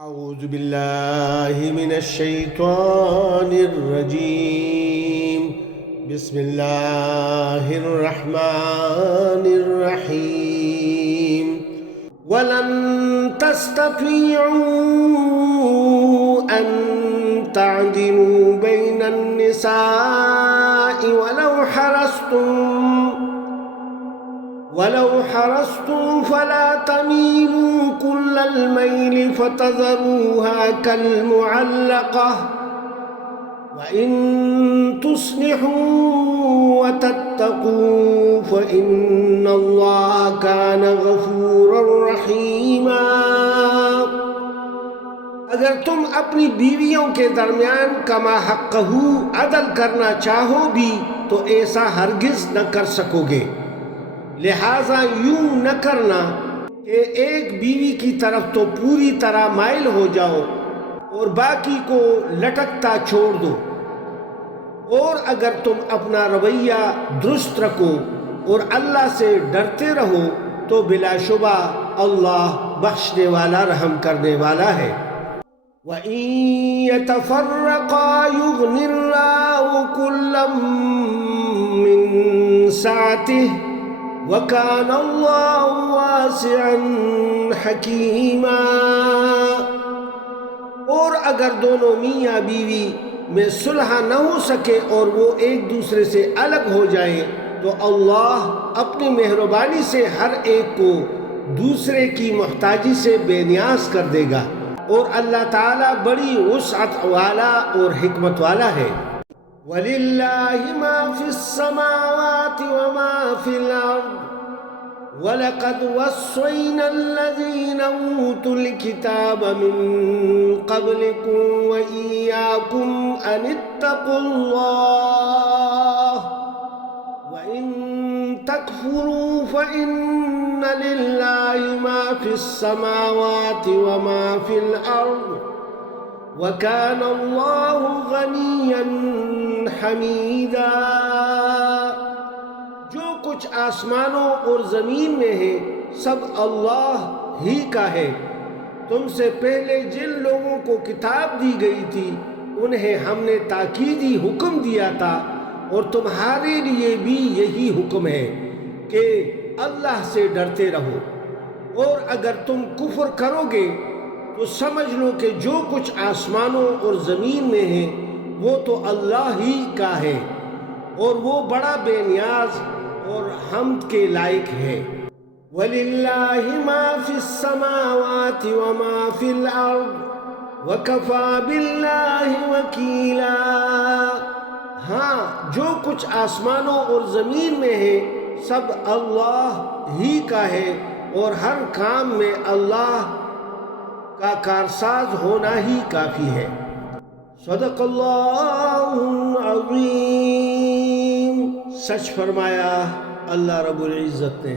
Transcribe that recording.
أعوذ بالله من الشيطان الرجيم. بسم الله الرحمن الرحيم. ولن تستطيعوا أن تعدلوا بين النساء ولو حرصتم فلا تميلوا كل الميل فتذروها كالمعلقة وإن تصلحوا وتتقوا فإن الله كان غفورا رحيما. اگر تم اپنی بیویوں کے درمیان کما حقہ عدل کرنا چاہو بھی تو ایسا ہرگز نہ کر سکو گے. لہٰذا یوں نہ کرنا کہ ایک بیوی کی طرف تو پوری طرح مائل ہو جاؤ اور باقی کو لٹکتا چھوڑ دو. اور اگر تم اپنا رویہ درست رکھو اور اللہ سے ڈرتے رہو تو بلا شبہ اللہ بخشنے والا رحم کرنے والا ہے. وَإِن يَتَفَرَّقَا يُغْنِ اللَّهُ كُلًّا مِّن سَعَتِهِ وَكَانَ اللَّهُ وَاسِعًا حَكِيمًا. اور اگر دونوں میاں بیوی میں صلح نہ ہو سکے اور وہ ایک دوسرے سے الگ ہو جائیں تو اللہ اپنی مہربانی سے ہر ایک کو دوسرے کی محتاجی سے بے نیاز کر دے گا اور اللہ تعالیٰ بڑی وسعت والا اور حکمت والا ہے. وَلِلَّهِ مَا فِي السَّمَاوَاتِ وَمَا فِي الْأَرْضِ وَلَقَدْ وَصَّيْنَا الَّذِينَ أُوتُوا الْكِتَابَ مِن قَبْلِكُمْ وَإِيَّاكُمْ أَنِ اتَّقُوا اللَّهَ وَإِن تَكْفُرُوا فَإِنَّ لِلَّهِ مَا فِي السَّمَاوَاتِ وَمَا فِي الْأَرْضِ وَكَانَ اللَّهُ غَنِيًّا حَمِيدًا. جو کچھ آسمانوں اور زمین میں ہے سب اللہ ہی کا ہے. تم سے پہلے جن لوگوں کو کتاب دی گئی تھی انہیں ہم نے تاکیدی حکم دیا تھا اور تمہارے لیے بھی یہی حکم ہے کہ اللہ سے ڈرتے رہو. اور اگر تم کفر کرو گے تو سمجھ لو کہ جو کچھ آسمانوں اور زمین میں ہے وہ تو اللہ ہی کا ہے اور وہ بڑا بے نیاز اور حمد کے لائق ہے. وَلِلَّهِ مَا فِي السَّمَاوَاتِ وَمَا فِي الْأَرْضِ وَكَفَى بِاللَّهِ وَكِيلًا. ہاں جو کچھ آسمانوں اور زمین میں ہے سب اللہ ہی کا ہے اور ہر کام میں اللہ کا کارساز ہونا ہی کافی ہے. صدق اللہ العظیم. سچ فرمایا اللہ رب العزت نے.